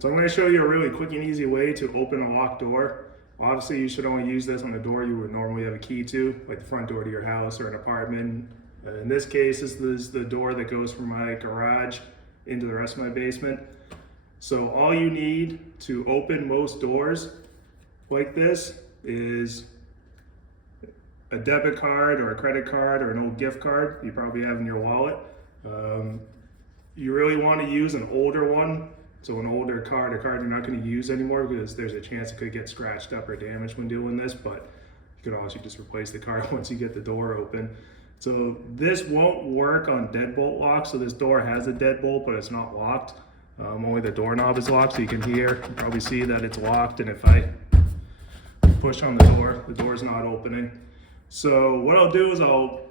So I'm going to show you a really quick and easy way to open a locked door. Obviously, you should only use this on a door you would normally have a key to, like the front door to your house or an apartment. In this case, this is the door that goes from my garage into the rest of my basement. So all you need to open most doors like this is a debit card or a credit card or an old gift card you probably have in your wallet. You really want to use an older one. So an older card, a card you're not going to use anymore because there's a chance it could get scratched up or damaged when doing this, but you can also just replace the card once you get the door open. So this won't work on deadbolt locks. So this door has a deadbolt, but it's not locked. Only the doorknob is locked, so you can hear, you probably see that it's locked, and if I push on the door's not opening. So what I'll do is I'll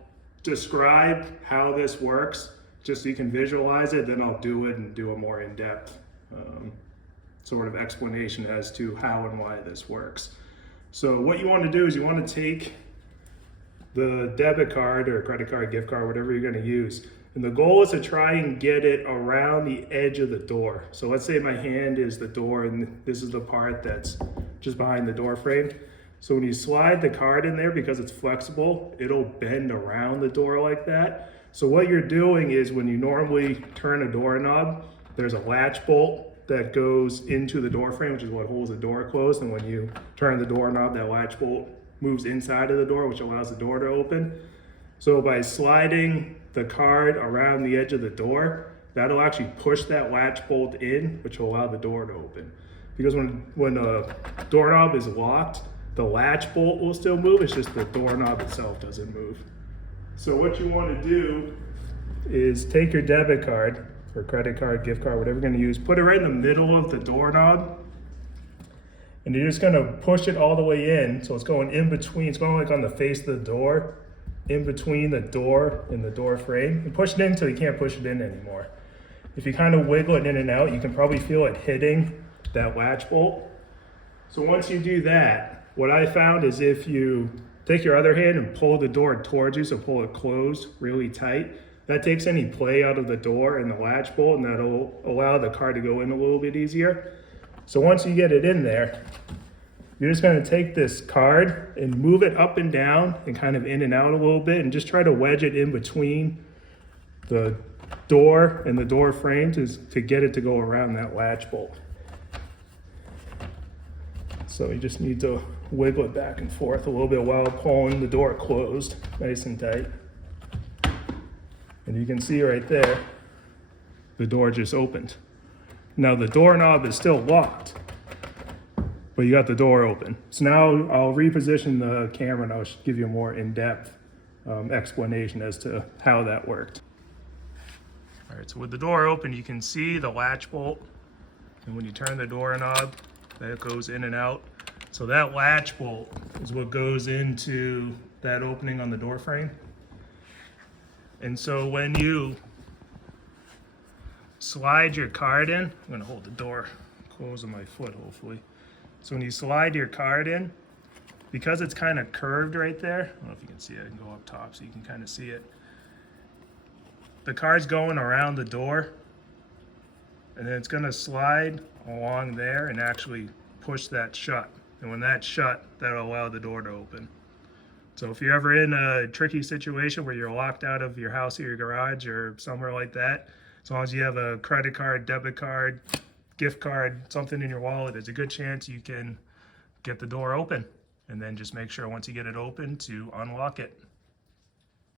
describe how this works, just so you can visualize it, then I'll do it and do a more in-depth sort of explanation as to how and why this works. So what you want to do is you want to take the debit card or credit card, gift card, whatever you're going to use, and the goal is to try and get it around the edge of the door. So let's say my hand is the door and this is the part that's just behind the door frame. So when you slide the card in there, because it's flexible, it'll bend around the door like that. So what you're doing is when you normally turn a doorknob, there's a latch bolt that goes into the door frame, which is what holds the door closed. And when you turn the doorknob, that latch bolt moves inside of the door, which allows the door to open. So by sliding the card around the edge of the door, that'll actually push that latch bolt in, which will allow the door to open. Because when a doorknob is locked, the latch bolt will still move, it's just the doorknob itself doesn't move. So what you want to do is take your debit card or credit card, gift card, whatever you're going to use, put it right in the middle of the doorknob, and you're just going to push it all the way in. So it's going in between, it's going like on the face of the door, in between the door and the door frame. You push it in until you can't push it in anymore. If you kind of wiggle it in and out, you can probably feel it hitting that latch bolt. So once you do that, what I found is if you take your other hand and pull the door towards you, so pull it closed really tight, that takes any play out of the door and the latch bolt, and that'll allow the card to go in a little bit easier. So once you get it in there, you're just going to take this card and move it up and down and kind of in and out a little bit, and just try to wedge it in between the door and the door frame to get it to go around that latch bolt. So you just need to wiggle it back and forth a little bit while pulling the door closed, nice and tight. And you can see right there, the door just opened. Now the doorknob is still locked, but you got the door open. So now I'll reposition the camera and I'll give you a more in-depth explanation as to how that worked. All right, so with the door open, you can see the latch bolt. And when you turn the doorknob, that goes in and out. So that latch bolt is what goes into that opening on the door frame. And so when you slide your card in, I'm gonna hold the door closed on my foot, hopefully. So when you slide your card in, because it's kind of curved right there, I don't know if you can see it, I can go up top so you can kind of see it. The card's going around the door, and then it's gonna slide along there and actually push that shut. And when that's shut, that'll allow the door to open. So if you're ever in a tricky situation where you're locked out of your house or your garage or somewhere like that, as long as you have a credit card, debit card, gift card, something in your wallet, there's a good chance you can get the door open. And then just make sure once you get it open to unlock it.